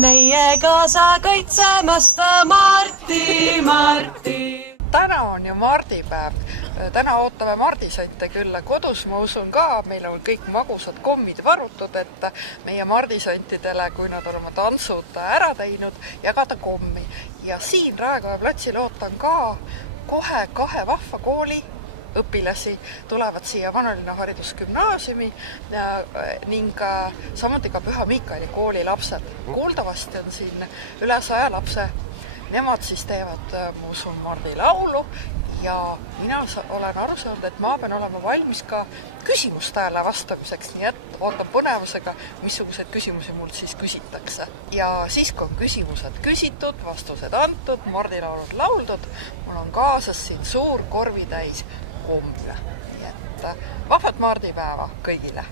meie kaasa kaitsemast Marti. Täna on ju mardipäev. Täna ootame mardisante külla kodus, ma usun ka, meil on kõik magusad kommid varutud, et meie mardisantidele, kui nad on oma tantsud ära teinud, jagada kommi. Ja siin Raekoja platsil ootan ka kohe 2 vahva kooli õpilasi, tulevad siia Vanalinna haridusgümnaasiumi ning samuti ka Püha Miikaeli kooli lapsed. Kuuldavasti on siin üle 100 lapse. Nemad siis teevad, ma usun, Mardi laulu ja mina olen aru saanud, et ma pean olema valmis ka küsimustajale vastamiseks, nii et ootan põnevusega, missugused küsimusi mul siis küsitakse. Ja siis, kui on küsimused küsitud, vastused antud, Mardi laulud lauldud, mul on kaasas siin suur korvitäis komme. Nii et vahvat mardipäeva kõigile!